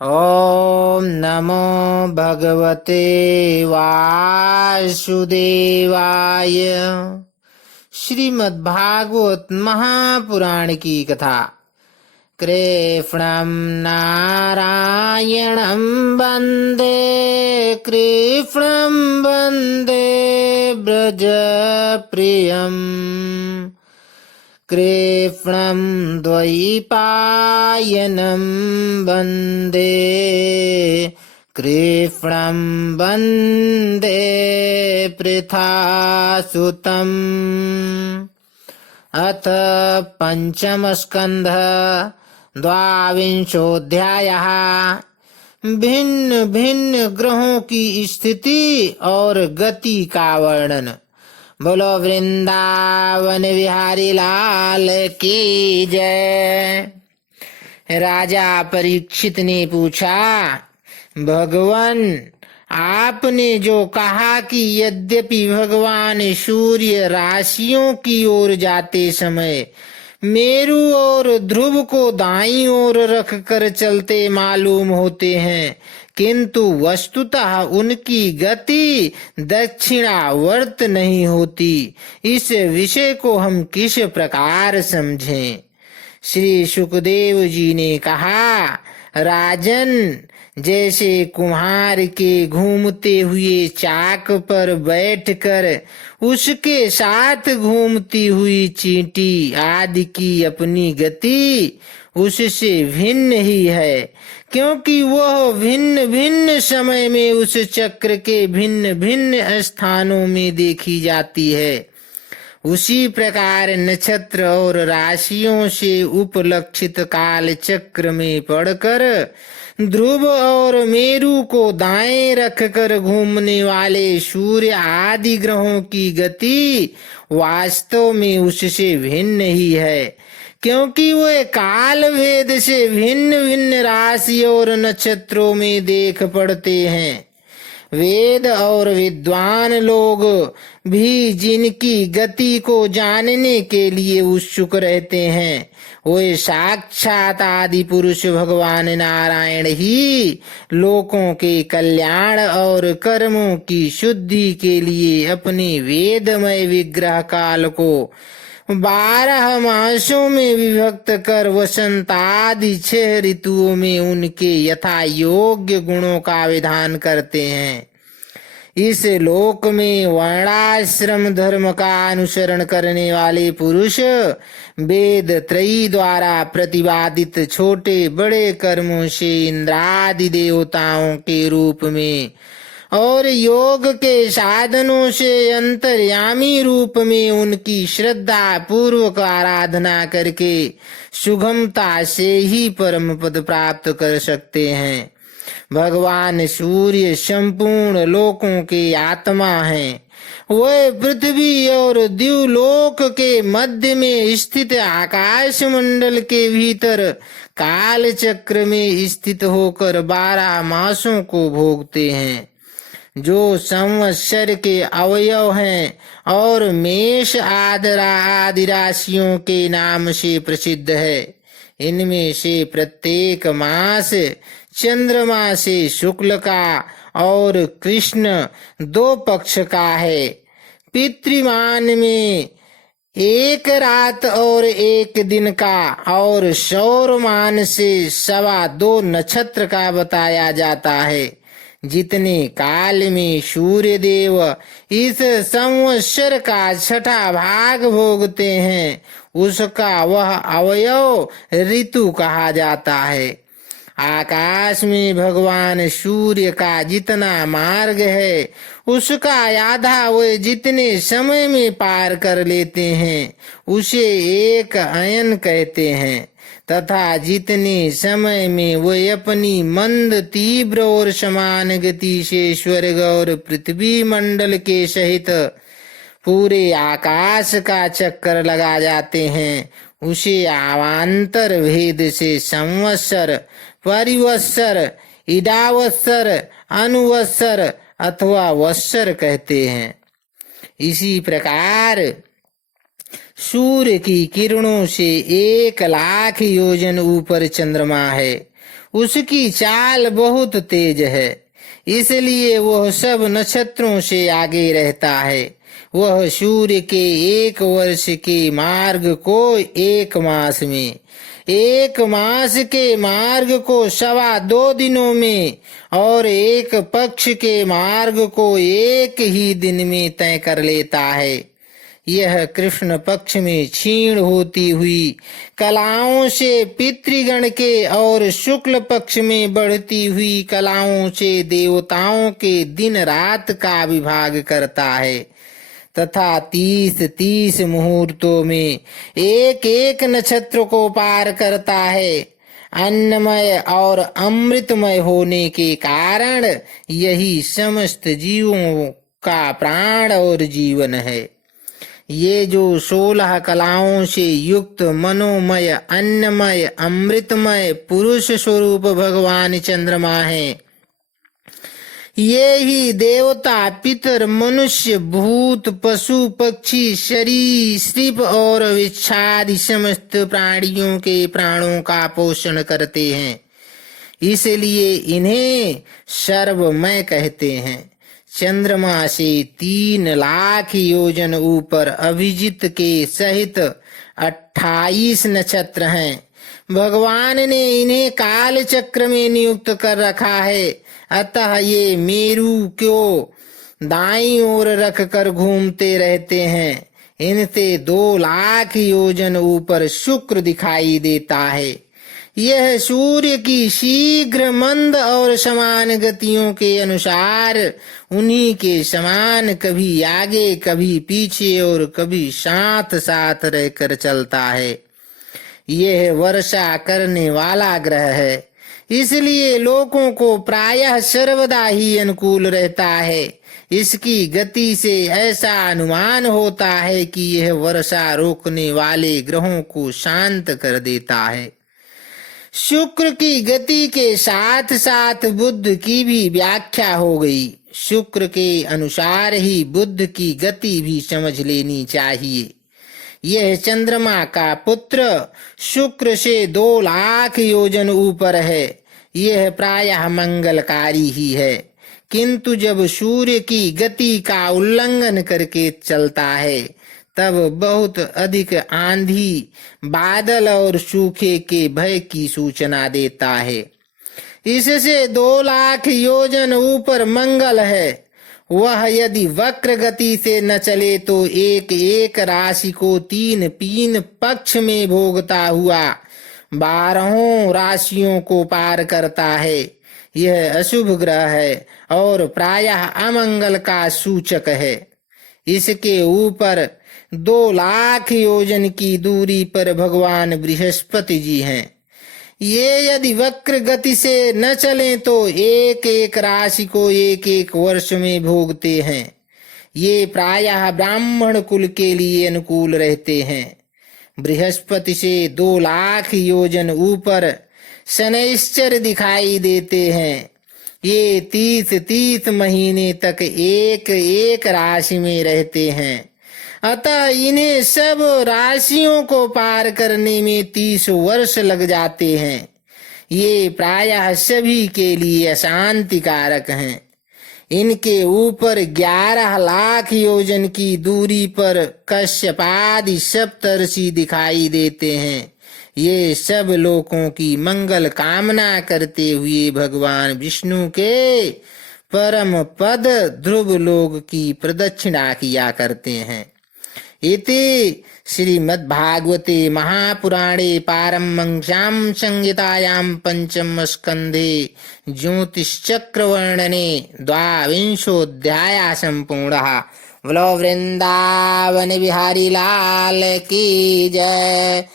ॐ नमो भगवते वासुदेवाय। श्रीमद्भागवत महापुराण की कथा। कृष्णं नारायणं वन्दे, कृष्णं वन्दे व्रजप्रियम्, कृष्णं द्वैपायनं वन्दे, कृष्णं वन्दे पृथासुतम्। अथ पंचमस्कन्धः द्वाविंशोऽध्यायः। भिन्न भिन्न ग्रहों की स्थिति और गति का वर्णन। बोलो वृंदावन बिहारी लाल की जय। राजा परीक्षित ने पूछा, भगवान, आपने जो कहा कि यद्यपि भगवान सूर्य राशियों की ओर जाते समय मेरु और ध्रुव को दाईं ओर रख कर चलते मालूम होते हैं, किंतु वस्तुतः उनकी गति दक्षिणावर्त नहीं होती। इस विषय को हम किस प्रकार समझें? श्री सुखदेव जी ने कहा, राजन, जैसे कुम्हार के घूमते हुए चाक पर बैठकर उसके साथ घूमती हुई चींटी आदि की अपनी गति उससे भिन्न ही है, क्योंकि वह भिन्न भिन्न समय में उस चक्र के भिन्न भिन्न स्थानों में देखी जाती है। उसी प्रकार नक्षत्र और राशियों से उपलक्षित काल चक्र में पड़कर ध्रुव और मेरु को दाएं रखकर घूमने वाले सूर्य आदि ग्रहों की गति वास्तव में उससे भिन्न ही है, क्योंकि वे काल भेद से भिन्न भिन्न राशि और नक्षत्रों में देख पड़ते हैं। वेद और विद्वान लोग भी जिनकी गति को जानने के लिए उत्सुक रहते हैं, वे साक्षात आदि पुरुष भगवान नारायण ही लोकों के कल्याण और कर्मों की शुद्धि के लिए अपने वेदमय विग्रह काल को 12 मासों में विभक्त कर वसंत आदि 6 ऋतुओं में उनके यथा योग्य गुणों का विधान करते हैं। इस लोक में वर्णाश्रम धर्म का अनुसरण करने वाले पुरुष वेद त्रयी द्वारा प्रतिपादित छोटे बड़े कर्मों से इंद्रादि देवताओं के रूप में और योग के साधनों से अंतर्यामी रूप में उनकी श्रद्धा पूर्वक आराधना करके सुगमता से ही परम पद प्राप्त कर सकते हैं। भगवान सूर्य संपूर्ण लोकों के आत्मा हैं। वह पृथ्वी और द्युलोक के मध्य में स्थित आकाश मंडल के भीतर काल चक्र में स्थित होकर 12 मासों को भोगते हैं, जो संवत्सर के अवयव हैं और मेष आदि राशियों के नाम से प्रसिद्ध है। इनमें से प्रत्येक मास चंद्रमा से शुक्ल का और कृष्ण 2 पक्ष का है। पितृमान में 1 रात और 1 दिन का और सौरमान से 2.25 नक्षत्र का बताया जाता है। जितने काल में सूर्य देव इस संवत्सर का 6ठा भाग भोगते हैं, उसका वह अवयव ऋतु कहा जाता है। आकाश में भगवान सूर्य का जितना मार्ग है, उसका आधा वे जितने समय में पार कर लेते हैं, उसे एक अयन कहते हैं, तथा जितने समय में वे अपनी मंद तीव्र और समान गति से स्वर्ग और पृथ्वी मंडल के सहित पूरे आकाश का चक्कर लगा जाते हैं, उसे आवांतर भेद से संवत्सर, परिवत्सर, इडावत्सर, अनुवत्सर अथवा वत्सर कहते हैं। इसी प्रकार सूर्य की किरणों से 1 लाख योजन ऊपर चंद्रमा है। उसकी चाल बहुत तेज है, इसलिए वह सब नक्षत्रों से आगे रहता है। वह सूर्य के 1 वर्ष के मार्ग को 1 मास में, 1 मास के मार्ग को 2.25 दिनों में और 1 पक्ष के मार्ग को 1 ही दिन में तय कर लेता है। यह कृष्ण पक्ष में क्षीण होती हुई कलाओं से पितृगण के और शुक्ल पक्ष में बढ़ती हुई कलाओं से देवताओं के दिन रात का विभाग करता है तथा 30-30 मुहूर्तों में 1-1 नक्षत्र को पार करता है। अन्नमय और अमृतमय होने के कारण यही समस्त जीवों का प्राण और जीवन है। ये जो 16 कलाओं से युक्त मनोमय, अन्नमय, अमृतमय पुरुष स्वरूप भगवान चंद्रमा है, ये ही देवता, पितर, मनुष्य, भूत, पशु, पक्षी, सरीसृप और वृक्षादि समस्त प्राणियों के प्राणों का पोषण करते हैं। इसलिए इन्हें सर्वमय कहते हैं। चंद्रमा से 3 लाख योजन ऊपर अभिजित के सहित 28 नक्षत्र हैं। भगवान ने इन्हें काल चक्र में नियुक्त कर रखा है, अतः ये मेरु को दाईं ओर रख कर घूमते रहते हैं। इनसे 2 लाख योजन ऊपर शुक्र दिखाई देता है। यह सूर्य की शीघ्र, मंद और समान गतियों के अनुसार उन्हीं के समान कभी आगे, कभी पीछे और कभी साथ साथ रहकर चलता है। यह वर्षा करने वाला ग्रह है, इसलिए लोगों को प्रायः सर्वदा ही अनुकूल रहता है। इसकी गति से ऐसा अनुमान होता है कि यह वर्षा रोकने वाले ग्रहों को शांत कर देता है। शुक्र की गति के साथ साथ बुध की भी व्याख्या हो गई। शुक्र के अनुसार ही बुध की गति भी समझ लेनी चाहिए। यह चंद्रमा का पुत्र शुक्र से 2 लाख योजन ऊपर है। यह प्रायः मंगलकारी ही है, किंतु जब सूर्य की गति का उल्लंघन करके चलता है तब बहुत अधिक आंधी, बादल और सूखे के भय की सूचना देता है। इससे 2 लाख योजन ऊपर मंगल है। वह यदि वक्र गति से न चले तो 1-1 राशि को 3 पक्ष में भोगता हुआ 12 राशियों को पार करता है। यह अशुभ ग्रह है और प्रायः अमंगल का सूचक है। इसके ऊपर 2 लाख योजन की दूरी पर भगवान बृहस्पति जी हैं। ये यदि वक्र गति से न चलें तो 1-1 राशि को 1-1 वर्ष में भोगते हैं। ये प्रायः ब्राह्मण कुल के लिए अनुकूल रहते हैं। बृहस्पति से 2 लाख योजन ऊपर शनैश्चर दिखाई देते हैं। ये 30-30 महीने तक 1-1 राशि में रहते हैं। अतः इन्हें सब राशियों को पार करने में 30 वर्ष लग जाते हैं। ये प्रायः सभी के लिए अशांति कारक हैं। इनके ऊपर 11 लाख योजन की दूरी पर कश्यपादि सप्तर्षि दिखाई देते हैं। ये सब लोगों की मंगल कामना करते हुए भगवान विष्णु के परम पद ध्रुव लोक की प्रदक्षिणा किया करते हैं। इति श्रीमद्भागवते महापुराणे पारमहंस्यां संहितायां पंचम स्कंधे ज्योतिश्चक्रवर्णने 22 संपूर्णः। बोलो वृंदावन बिहारी लाल की जय।